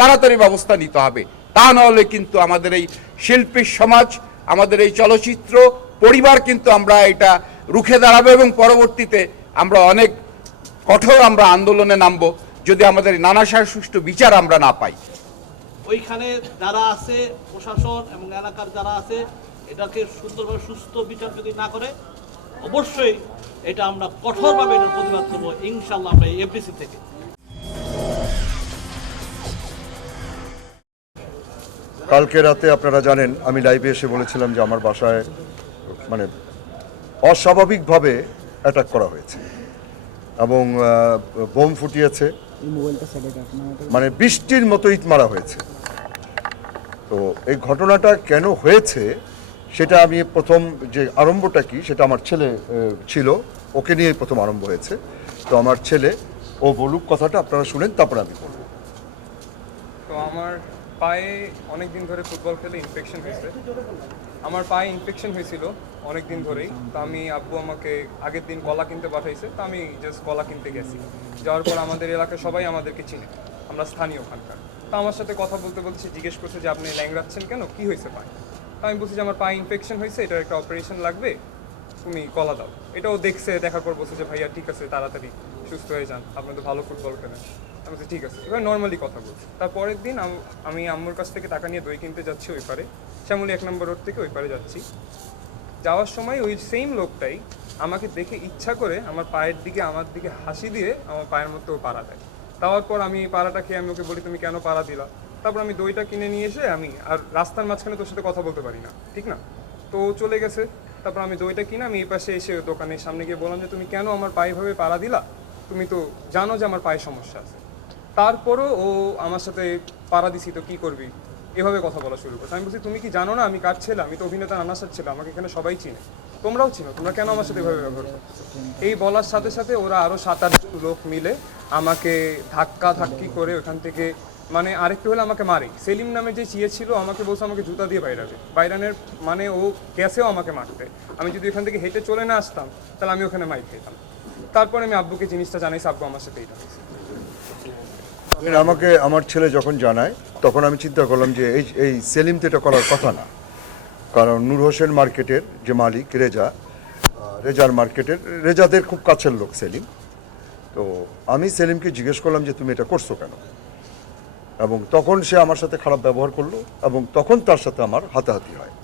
তাড়াতাড়ি ব্যবস্থা নিতে হবে। তা নাহলে কিন্তু আমাদের এই শিল্পী সমাজ, আমাদের এই চলচ্চিত্র পরিবার কিন্তু আমরা এটা রুখে দাঁড়াবো এবং পরবর্তীতে আমরা অনেক কঠোর আমরা আন্দোলনে নামবো, যদি আমাদের নানা সুষ্ঠু বিচার আমরা না পাই। ওইখানে যারা আছে, প্রশাসন এবং এলাকার যারা আছে, এটাকে সুন্দরভাবে সুস্থ বিচার যদি না করে, অবশ্যই এটা আমরা কঠোরভাবে এটার প্রতিবাদ করব ইনশাল্লাহ আমরা এফডিসি থেকে। কালকে রাতে আপনারা জানেন, আমি লাইভে এসে বলেছিলাম যে আমার বাসায় মানে অস্বাভাবিকভাবে অ্যাটাক করা হয়েছে। এবং বোম ফুটিয়েছে। মানে বৃষ্টির মতো ইট মারা হয়েছে। তো এই ঘটনাটা কেন হয়েছে, সেটা আমি প্রথম যে আরম্ভটা কি, সেটা আমার ছেলে ছিল। ওকে নিয়ে প্রথম আরম্ভ হয়েছে। তো আমার ছেলে, ও বলুক কথাটা আপনারা শুনেন, তারপর আমি বলব। তো আমার পায়ে অনেক দিন ধরে ফুটবল খেলে ইনফেকশন হয়েছে। আমার পায়ে ইনফেকশন হয়েছিল অনেক দিন ধরেই। তো আমি আব্বু আমাকে আগের দিন কলা কিনতে পাঠাইছে, তো আমি জাস্ট কলা কিনতে গেছি। যাওয়ার পর আমাদের এলাকায় সবাই আমাদেরকে চিনে। আমরা স্থানীয় ওখানকার। তো আমার সাথে কথা বলতে বলতে জিজ্ঞেস করছে যে আপনি ল্যাংড়াচ্ছেন কেন? কি হয়েছে পায়ে? তো আমি বলছি যে আমার পায়ে ইনফেকশন হয়েছে, এটার একটা অপারেশন লাগবে। তুমি কলা দাও। এটাও দেখছে দেখার পর বলছে যে, ভাইয়া, ঠিক আছে, তাড়াতাড়ি সুস্থ হয়ে যান, আপনি তো ভালো ফুটবল খেলেন। আমি বলছি, ঠিক আছে। এবার নর্মালি কথা বলছি। তারপরের দিন আমি আম্মুর কাছ থেকে টাকা নিয়ে দই কিনতে যাচ্ছি ওই পারে। শ্যামলি এক নম্বর রোড থেকে ওই পারে যাচ্ছি। যাওয়ার সময় ওই সেম লোকটাই আমাকে দেখে ইচ্ছা করে আমার পায়ের দিকে, আমার দিকে হাসি দিয়ে আমার পায়ের মধ্যেও পাড়া দেয়। তাওয়ার পর আমি পাড়াটা খেয়ে আমি ওকে বলি, তুমি কেন পাড়া দিলা? তারপর আমি দইটা কিনে নিয়ে এসে আমি আর রাস্তার মাঝখানে তোর সাথে কথা বলতে পারি না, ঠিক না? তো চলে গেছে। তারপর আমি দইটা কিনে আমি এই পাশে এসে দোকানের সামনে গিয়ে বললাম যে, তুমি কেন আমার পায়ে ভাবে পাড়া দিলা? তুমি তো জানো যে আমার পায়ে সমস্যা আছে। তারপরও ও আমার সাথে, পাড়া দিছি তো কি করবি? এভাবে কথা বলা শুরু করছে। আমি বলছি, তুমি কি জানো না আমি কার ছেলে? আমি তো অভিনেতা, আনাসার ছেলে, আমাকে এখানে সবাই চিনে। তোমরাও চিনো, তোমরা কেন আমার সাথে এভাবে ব্যবহার করছ এই বলার সাথে সাথে ওরা আরও সাত আট লোক মিলে আমাকে ধাক্কা ধাক্কি করে ওখান থেকে মানে আরেকটু হলে আমাকে মারে। সেলিম নামে যে চিয়ে ছিল, আমাকে বলছে আমাকে জুতা দিয়ে বাইরাবে বাইরানের মানে ও গ্যাসেও আমাকে মারতে। আমি যদি এখান থেকে হেঁটে চলে না আসতাম, তাহলে আমি ওখানে মাইক খেতাম। তারপরে আমি আব্বুকে জিনিসটা জানাইছি আব্বু আমার সাথে এটা আমাকে আমার ছেলে যখন জানায়, তখন আমি চিন্তা করলাম যে এই এই সেলিম তো এটা করার কথা না। কারণ নূর হোসেন মার্কেটের যে মালিক, রেজা রেজার মার্কেটের, রেজাদের খুব কাছের লোক সেলিম। তো আমি সেলিমকে জিজ্ঞেস করলাম যে, তুমি এটা করছ কেন? এবং তখন সে আমার সাথে খারাপ ব্যবহার করল এবং তখন তার সাথে আমার হাতাহাতি হয়।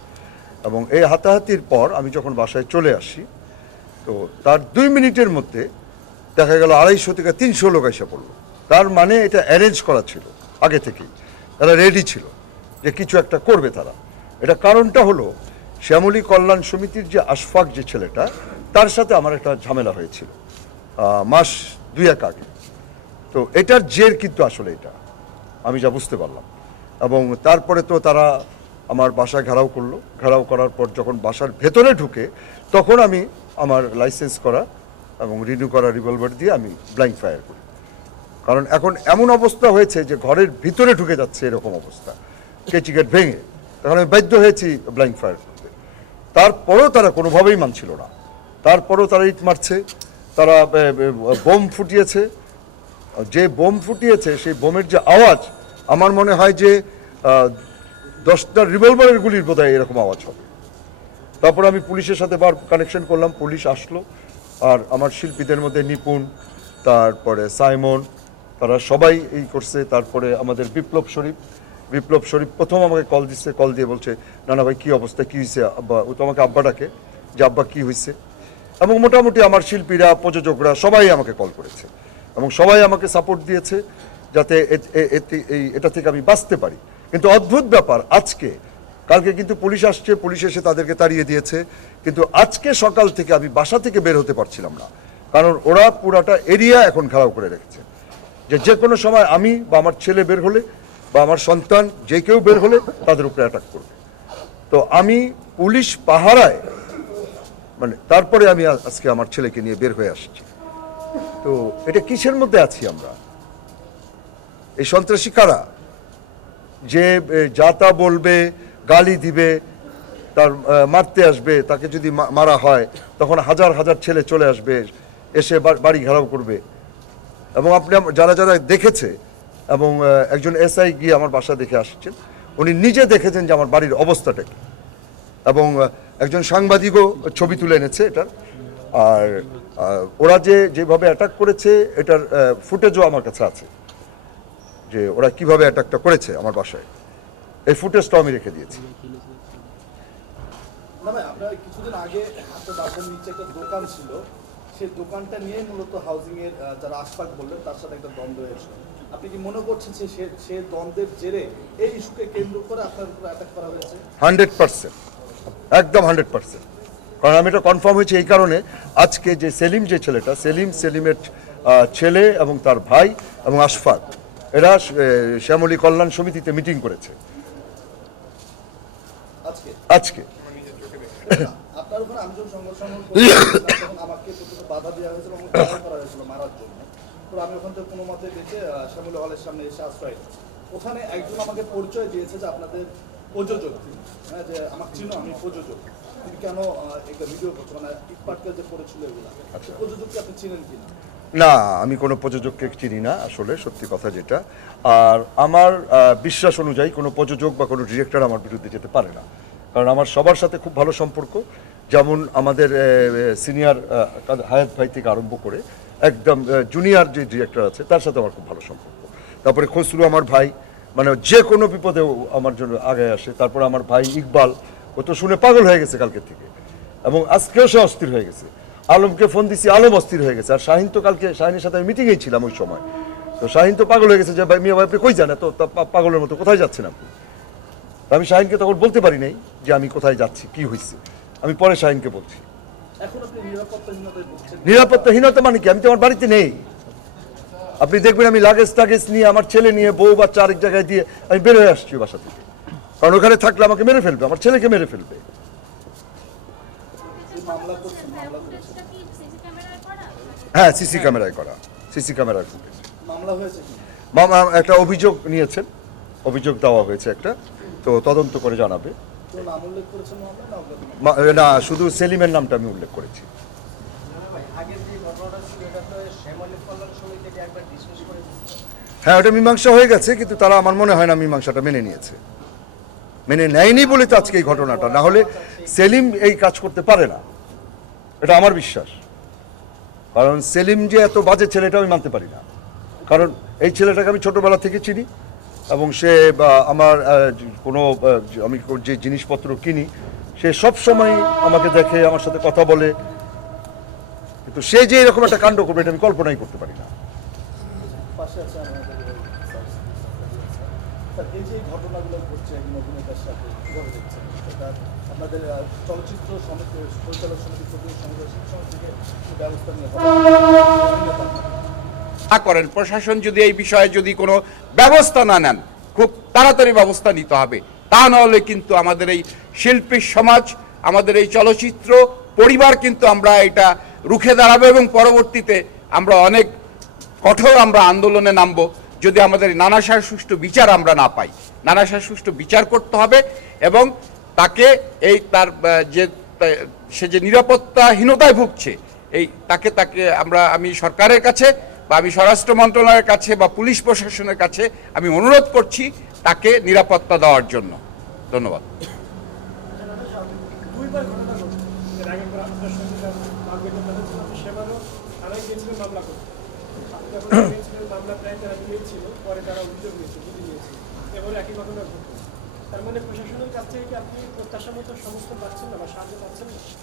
এবং এই হাতাহাতির পর আমি যখন বাসায় চলে আসি, তো তার দুই মিনিটের মধ্যে দেখা গেল আড়াইশো থেকে তিনশো লোক এসে পড়ল। তার মানে এটা অ্যারেঞ্জ করা ছিল আগে থেকেই। তারা রেডি ছিল যে কিছু একটা করবে তারা। এটা কারণটা হলো শ্যামলী কল্যাণ সমিতির যে আশফাক যে ছেলেটা, তার সাথে আমার একটা ঝামেলা হয়েছিল মাস দুই এক আগে। তো এটার জের কিন্তু আসলে এটা। আমি যা বুঝতে পারলাম। এবং তারপরে তো তারা আমার বাসা ঘেরাও করল। ঘেরাও করার পর যখন বাসার ভেতরে ঢুকে, তখন আমি আমার লাইসেন্স করা এবং রিনিউ করা রিভলভার দিয়ে আমি ব্ল্যাঙ্ক ফায়ার করি। কারণ এখন এমন অবস্থা হয়েছে যে ঘরের ভিতরে ঢুকে যাচ্ছে এরকম অবস্থা। কেচিকেট ভেঙে, তখন আমি বাধ্য হয়েছি ব্ল্যাঙ্ক ফায়ার করতে। তারপরেও তারা কোনোভাবেই মানছিল না। তারপরেও তারা ইট মারছে, তারা বোম ফুটিয়েছে। যে বোম ফুটিয়েছে, সেই বোমের যে আওয়াজ আমার মনে হয় যে দশটা রিভলভারের গুলির বোধহয় এরকম আওয়াজ হবে। তারপর আমি পুলিশের সাথে বার কানেকশন করলাম, পুলিশ আসলো। আর আমার শিল্পীদের মধ্যে নিপুণ, তারপরে সাইমন, তারা সবাই এই করছে। তারপরে আমাদের বিপ্লব শরীফ বিপ্লব শরীফ প্রথম আমাকে কল দিচ্ছে কল দিয়ে বলছে, নানা ভাই, কী অবস্থা? কী হয়েছে আব্বা? ও তো আমাকে আব্বা ডাকে, যে, আব্বা, কী হয়েছে এবং মোটামুটি আমার শিল্পীরা, প্রযোজকরা সবাই আমাকে কল করেছে। এবং সবাই আমাকে সাপোর্ট দিয়েছে। যাতে এটা থেকে আমি বাঁচতে পারি। কিন্তু অদ্ভুত ব্যাপার, আজকে, কালকে কিন্তু পুলিশ আসছে, পুলিশ এসে তাদেরকে তাড়িয়ে দিয়েছে, কিন্তু আজকে সকাল থেকে আমি বাসা থেকে বের হতে পারছিলাম না। কারণ ওরা পুরাটা এরিয়া এখন ঘেরাও করে রেখেছে। যে যে কোনো সময় আমি বা আমার ছেলে বের হলে, বা আমার সন্তান, যে কেউ বের হলে তাদের উপরে অ্যাটাক করবে। তো আমি পুলিশ পাহারায় মানে তারপরে আমি আজকে আমার ছেলেকে নিয়ে বের হয়ে আসছি। তো এটা কিসের মধ্যে আছি আমরা? এই সন্ত্রাসী কারা? যে এ, যা তা বলবে গালি দিবে তার মারতে আসবে তাকে যদি মারা হয় তখন হাজার হাজার ছেলে চলে আসবে এসে বাড়ি ঘেরাও করবে। এবং আপনি যারা যারা দেখেছে এবং একজন এসআই গিয়ে আমার বাসা দেখে আসছেন উনি নিজে দেখেছেন যে আমার বাড়ির অবস্থাটা কি। এবং একজন সাংবাদিকও ছবি তুলে এনেছে এটার। আর ওরা যে যেভাবে অ্যাটাক করেছে এটার ফুটেজও আমার কাছে আছে। যে ওরা কীভাবে অ্যাটাকটা করেছে আমার বাসায় এই ফুটেজটাও আমি রেখে দিয়েছি। কিছুদিন আগে নিচে একটা দোকান ছিল সেই দোকানটা নিয়ে মূলত হাউজিং এর যারা আশপাক বললেন তার সাথে একটা দ্বন্দ্ব হয়েছিল আপনি কি মনে করছেন যে সে সে দ্বন্দ্বের জেরে এই ইস্যুকে কেন্দ্র করে আপনার উপর অ্যাটাক করা হয়েছে? হান্ড্রেড পার্সেন্ট একদম হান্ড্রেড পার্সেন্ট। কারণ আমি এটা কনফার্ম হয়েছে এই কারণে আজকে যে সেলিম যে ছেলেটা সেলিম সেলিমের ছেলে এবং তার ভাই এবং আশফাক এরা শ্যামলী কল্যাণ সমিতিতে মিটিং করেছে। আজকে? আমি ওখান থেকে কোনো মতে বেঁচে শ্যামলী হলের সামনে এসে আশ্রয়। ওখানে একজন আমাকে পরিচয় দিয়েছে যে আপনাদের প্রযোজক হ্যাঁ যে আমাকে চিনো আমি প্রযোজক। তিনি কেন একটা ভিডিও করছে? মানে ইটপাটকে যে করেছিল এগুলা। প্রযোজককে আপনি চিনেন কিনা? না, আমি কোনো প্রযোজককে চিনি না আসলে, সত্যি কথা যেটা। আর আমার বিশ্বাস অনুযায়ী কোনো প্রযোজক বা কোনো ডিরেক্টর আমার বিরুদ্ধে যেতে পারে না। কারণ আমার সবার সাথে খুব ভালো সম্পর্ক। যেমন আমাদের সিনিয়র হায়াত ভাই থেকে আরম্ভ করে একদম জুনিয়র যে ডিরেক্টর আছে, তার সাথে আমার খুব ভালো সম্পর্ক। তারপরে খসরু আমার ভাই মানে যে কোনো বিপদেও আমার জন্য আগে আসে। তারপরে আমার ভাই ইকবাল, ও তো শুনে পাগল হয়ে গেছে কালকের থেকে। এবং আজকেও সে অস্থির হয়ে গেছে। আলমকে ফোন দিছি আলম অস্থির হয়ে গেছে। আর শাহিন তো কালকে শাহিনের সাথে আমি মিটিংয়েই ছিলাম ওই সময়। তো শাহিন তো পাগল হয়ে গেছে যে ভাই মিয়া ভাই আপনি কই যান? তো পাগলের মতো কোথায় যাচ্ছেন আপনি? আমি শাহিনকে তখন বলতে পারি নাই যে আমি কোথায় যাচ্ছি? কি হয়েছে আমি পরে শাহিনকে বলছি। নিরাপত্তাহীনতা মানে কি? আমি তো আমার বাড়িতে নেই। আপনি দেখবেন আমি লাগেজ টাগেজ নিয়ে আমার ছেলে নিয়ে বউ বাচ্চা আরেক জায়গায় দিয়ে আমি বের হয়ে আসছি বাসা থেকে। কারণ ওখানে থাকলে আমাকে মেরে ফেলবে আমার ছেলেকে মেরে ফেলবে এই মামলা করছেন মামলা করেছেন হ্যাঁ সিসি ক্যামেরায় করা। সিসি ক্যামেরার ফুটেজ। মামলা হয়েছে একটা অভিযোগ নিয়েছেন। অভিযোগ দেওয়া হয়েছে একটা। তো তদন্ত করে জানাবে। না শুধু সেলিমের নামটা আমি উল্লেখ করেছি। হ্যাঁ ওটা মীমাংসা হয়ে গেছে কিন্তু তারা আমার মনে হয় না মীমাংসাটা মেনে নিয়েছে। মেনে নেয়নি বলে তো আজকে এই ঘটনাটা। না হলে সেলিম এই কাজ করতে পারে না। এটা আমার বিশ্বাস। কারণ সেলিম যে এত বাজে ছেলেটা আমি মানতে পারি না। কারণ এই ছেলেটাকে আমি ছোটোবেলা থেকে চিনি এবং সে আমার কোনো আমি যে জিনিসপত্র কিনি, সে সব সময় আমাকে দেখে, আমার সাথে কথা বলে। কিন্তু সে যে এরকম একটা কাণ্ড করবে, এটা আমি কল্পনাই করতে পারি না। স্যার। এই যে ঘটনাগুলো ঘটছে একজন অভিনেতার সাথে, কীভাবে দেখছেন? এটা আপনাদের চলচ্চিত্র সমিতি, পরিচালক সমিতি প্রতিনিধি সমিতি থেকে ব্যবস্থা নিয়ে না করেন, প্রশাসন যদি এই বিষয়ে যদি কোনো ব্যবস্থা না নেন, খুব তাড়াতাড়ি ব্যবস্থা নিতে হবে। তা না হলে কিন্তু আমাদের এই শিল্পী সমাজ, আমাদের এই চলচ্চিত্র পরিবার কিন্তু আমরা এটা রুখে দাঁড়াবো এবং পরবর্তীতে আমরা অনেক কঠোর আমরা আন্দোলনে নামবো। যদি আমাদের নানাসার সুষ্ঠু বিচার আমরা না পাই। নানাসার সুষ্ঠু বিচার করতে হবে এবং তাকে এই তার যে সে যে নিরাপত্তাহীনতায় ভুগছে, এই তাকে তাকে আমরা, আমি সরকারের কাছে বা আমি স্বরাষ্ট্র মন্ত্রণালয়ের কাছে বা পুলিশ প্রশাসনের কাছে আমি অনুরোধ করছি তাকে নিরাপত্তা দেওয়ার জন্য। ধন্যবাদ। মামলা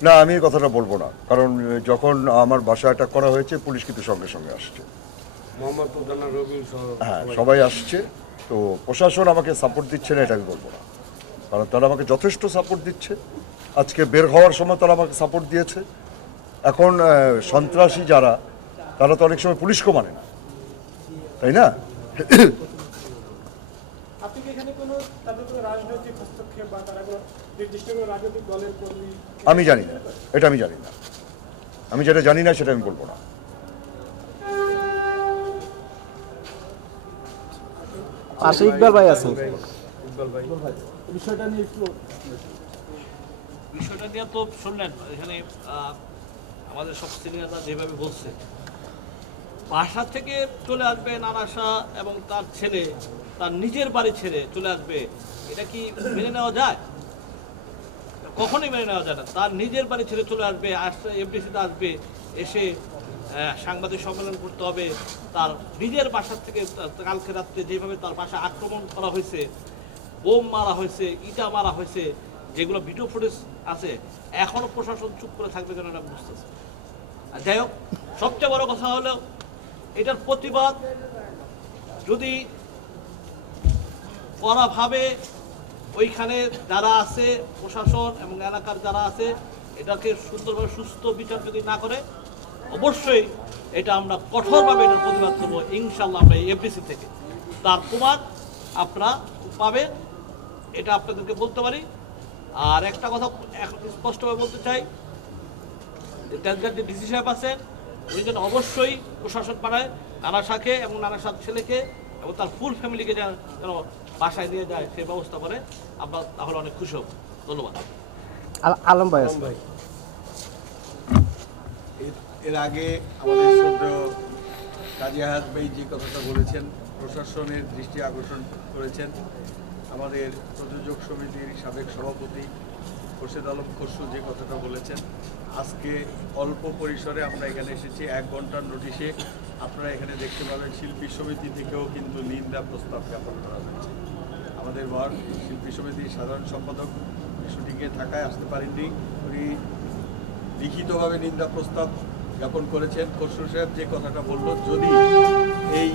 না আমি এই কথাটা বলব না। কারণ যখন আমার বাসা অ্যাটাক করা হয়েছে পুলিশ কিন্তু সঙ্গে সঙ্গে আসছে। হ্যাঁ সবাই। আসছে। তো প্রশাসন আমাকে সাপোর্ট দিচ্ছে না এটা আমি বলব না। কারণ তারা আমাকে যথেষ্ট সাপোর্ট দিচ্ছে। আজকে বের হওয়ার সময় তারা আমাকে সাপোর্ট দিয়েছে। এখন সন্ত্রাসী যারা তারা তো অনেক সময় পুলিশকেও মানে না। তাই না? আপনি কি এখানে কোনো তাদের কোনো রাজনৈতিক হস্তক্ষেপ বা তারা কোনো নির্দিষ্ট কোনো রাজনৈতিক দলের কর্মী আমি জানি না। এটা আমি জানি না। আমি যেটা জানি না সেটা আমি বলব না। পাশে ইকবাল ভাই আছেন। বিষয়টা নিয়ে একটু বিষয়টা নিয়ে তো শুনলেন এখানে আমাদের সব সিনিয়ররা যেভাবে বলছে বাসা থেকে চলে আসবে নানাশা এবং তার ছেলে, তার নিজের বাড়ি ছেড়ে চলে আসবে। এটা কি মেনে নেওয়া যায়? কখনোই মেনে নেওয়া যায় না। তার নিজের বাড়ি ছেড়ে চলে আসবে আসতে এফডিসিতে আসবে, এসে সাংবাদিক সম্মেলন করতে হবে। তার নিজের বাসার থেকে কালকে রাত্রে যেভাবে তার বাসা আক্রমণ করা হয়েছে, বোম মারা হয়েছে, ইটা মারা হয়েছে, যেগুলো ভিডিও ফুটেজ আছে, এখনও প্রশাসন চুপ করে থাকবে কেন বুঝতেছে যাই হোক, সবচেয়ে বড় কথা হলো এটার প্রতিবাদ যদি করাভাবে ওইখানে যারা আছে, প্রশাসন এবং এলাকার যারা আছে, এটাকে সুন্দরভাবে সুস্থ বিচার যদি না করে, অবশ্যই এটা আমরা কঠোরভাবে এটার প্রতিবাদ করব ইনশাল্লাহ আমরা এফডিসি থেকে। তার প্রমাণ আপনারা পাবেন, এটা আপনাদেরকে বলতে পারি। আর একটা কথা এখন স্পষ্টভাবে বলতে চাই তেজগাঁর যে ডিসি সাহেব আছেন উনি যেন অবশ্যই প্রশাসন পাড়ায় নানা শাখে এবং নানা শাখ ছেলেকে এবং তার ফুল ফ্যামিলিকে যেন যেন বাসায় নিয়ে যায় সেই ব্যবস্থা করে আমরা তাহলে অনেক খুশি হব। ধন্যবাদ। আল- আলম ভাই আছে। এর- এর আগে আমাদের শ্রদ্ধেয় কাজী হায়াত ভাই যে কথাটা বলেছেন প্রশাসনের দৃষ্টি আকর্ষণ করেছেন আমাদের প্রযোজক সমিতির সাবেক সভাপতি খোরশেদ আলম খসরু যে কথাটা বলেছেন, আজকে অল্প পরিসরে আমরা এখানে এসেছি, এক ঘণ্টার নোটিশে আপনারা এখানে দেখতে পাবেন, শিল্পী সমিতি থেকেও কিন্তু নিন্দা প্রস্তাব জ্ঞাপন করা হয়েছে। আমাদের বর, শিল্পী সমিতির সাধারণ সম্পাদক শুটিংয়ে থাকায় আসতে পারেননি, উনি লিখিতভাবে নিন্দা প্রস্তাব জ্ঞাপন করেছেন। খসরু সাহেব যে কথাটা বলল, যদি এই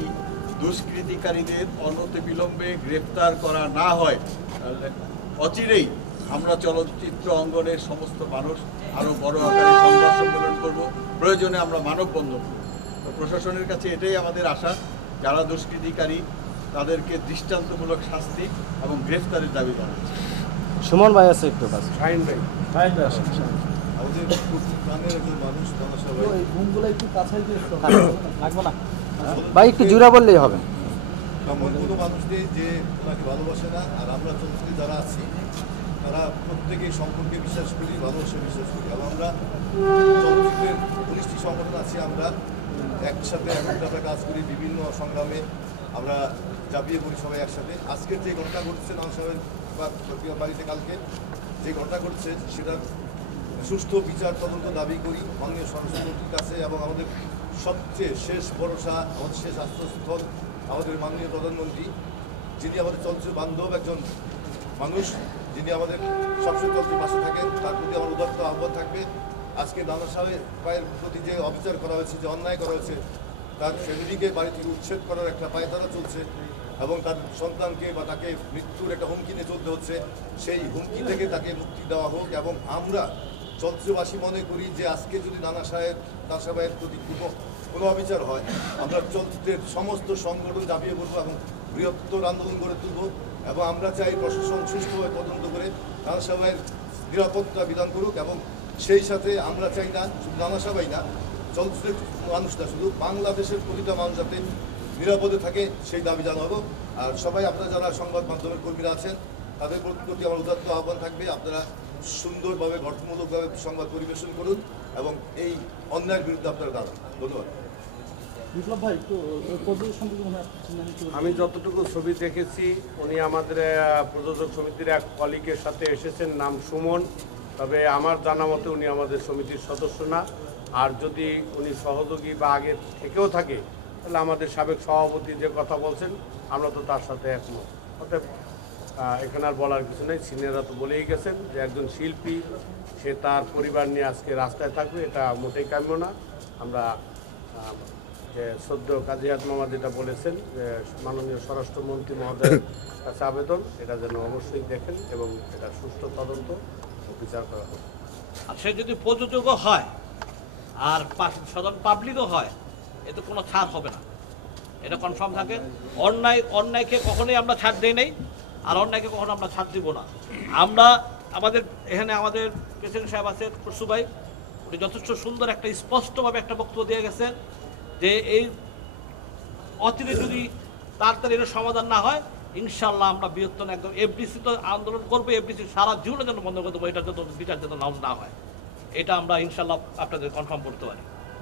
দুষ্কৃতিকারীদের অনতি বিলম্বে গ্রেফতার করা না হয়, তাহলে অচিরেই আমরা চলচ্চিত্র অঙ্গনের সমস্ত মানুষ আরও বড় আকারে সংবাদ সম্মেলন করব। প্রয়োজনে আমরা মানববন্ধন করব। তো প্রশাসনের কাছে এটাই আমাদের আশা। যারা দুষ্কৃতিকারী তাদেরকে দৃষ্টান্তমূলক শাস্তি এবং গ্রেফতারের দাবি জানাচ্ছি। সুমন ভাই আছে একটু কাছে। শাহিন ভাই। আমাদের খুব একজন মানুষ তারা সবাই এই ঘুমগুলো একটু কাছাই দিয়ে লাগবো না? ভাই একটু জুড়া বললেই হবে। এমন কোনো মানুষ নেই যে ওনাকে ভালোবাসে না আর আমরা চলচ্চিত্রে যারা আছি তারা প্রত্যেকেই সম্পর্কে বিশ্বাস করি, ভালোবাসে বিশ্বাস করি। এবং আমরা চলচ্চিত্রের উনিশটি সংগঠন আছি, আমরা একসাথে একত্রে কাজ করি, বিভিন্ন সংগ্রামে আমরা চাপিয়ে পড়ি সবাই একসাথে। আজকের যে ঘটনা ঘটছে নাম সাহেবের বা- বাড়িতে কালকে, যে ঘটনা ঘটছে, সেটা সুষ্ঠু বিচার তদন্ত দাবি করি। মাননীয় স্বরাষ্ট্রমন্ত্রীর কাছে এবং আমাদের সবচেয়ে শেষ ভরসা, আমাদের শেষ আশ্রয়স্থল আমাদের মাননীয় প্রধানমন্ত্রী, যিনি আমাদের চলচ্চিত্র বান্ধব একজন মানুষ যিনি আমাদের সবসময় চলচ্চিত্র পাশে থাকেন, তার প্রতি আমার উদাত্ত আহ্বান থাকবে। আজকে নানা সাহেবের প্রতি যে অবিচার করা হয়েছে, যে অন্যায় করা হয়েছে, তার ফ্যামিলিকে বাড়ি থেকে উচ্ছেদ করার একটা পায়তারা চলছে এবং তার সন্তানকে বা তাকে মৃত্যুর একটা হুমকি নিয়ে চলতে হচ্ছে। সেই হুমকি থেকে তাকে মুক্তি দেওয়া হোক এবং আমরা চলচ্চিত্রবাসী মনে করি যে আজকে যদি নানা সাহেব তার সাহেবের প্রতি কোনো কোনো অবিচার হয়, আমরা চলচ্চিত্রের সমস্ত সংগঠন দাবিয়ে বলব এবং বৃহত্তর আন্দোলন গড়ে তুলব। এবং আমরা চাই প্রশাসন সুষ্ঠুভাবে তদন্ত করে সাহেবের নিরাপত্তা বিধান করুক এবং সেই সাথে আমরা চাই না, শুধু নানা সাহেবাই না চলচ্চিত্রের মানুষ না শুধু বাংলাদেশের প্রতিটা মানুষ যাতে নিরাপদে থাকে, সেই দাবি জানাব। আর সবাই আপনারা যারা সংবাদ মাধ্যমের কর্মীরা আছেন, তাদের প্রতি আমার উদাত্ত আহ্বান থাকবে, আপনারা সুন্দরভাবে, গঠনমূলকভাবে সংবাদ পরিবেশন করুন এবং এই অন্যায়ের বিরুদ্ধে আপনারা দাঁড়ান। ধন্যবাদ। আমি যতটুকু ছবি দেখেছি, উনি আমাদের প্রযোজক সমিতির এক কলিগের সাথে এসেছেন, নাম সুমন। তবে আমার জানা মতে উনি আমাদের সমিতির সদস্য না। আর যদি উনি সহযোগী বা আগে থেকেও থাকে, তাহলে আমাদের সাবেক সভাপতি যে কথা বলছেন, আমরা তো তার সাথে একমত। অতএব এখানে আর বলার কিছু নেই। সিনিয়ররা তো বলেই গেছেন যে একজন শিল্পী, সে তার পরিবার নিয়ে আজকে রাস্তায় থাকবে, এটা মোটেই কাম্য না। আমরা যে সদ্য কাজিয়াত মামা যেটা বলেছেন, যে মাননীয় স্বরাষ্ট্রমন্ত্রী মহোদয়ের কাছে আবেদন, এটা যেন অবশ্যই দেখেন এবং এটা সুষ্ঠু তদন্ত বিচার করা আর সে যদি প্রযোজকও হয় আর সাধারণ পাবলিকও হয় এতে কোনো ছাড় হবে না। এটা কনফার্ম থাকে। অন্যায়, অন্যায়কে কখনোই আমরা ছাড় দিই নাই, আর অন্যায়কে কখনো আমরা ছাড় দিব না। আমরা আমাদের, এখানে আমাদের প্রেসিডেন্ট সাহেব আছে খসু ভাই, উনি যথেষ্ট সুন্দর একটা, স্পষ্টভাবে একটা বক্তব্য দিয়ে গেছেন। যে এই অচিরে যদি তাড়াতাড়ি এর সমাধান না হয় ইনশাল্লাহ আমরা বৃহত্তম একদম এফডিসি তো আন্দোলন করব এফডিসি সারা জীবনে যেন বন্ধ করে দেবো এটা যত বিচার যেন নাও না হয়। এটা আমরা ইনশাল্লাহ আপনাদের কনফার্ম করতে পারি।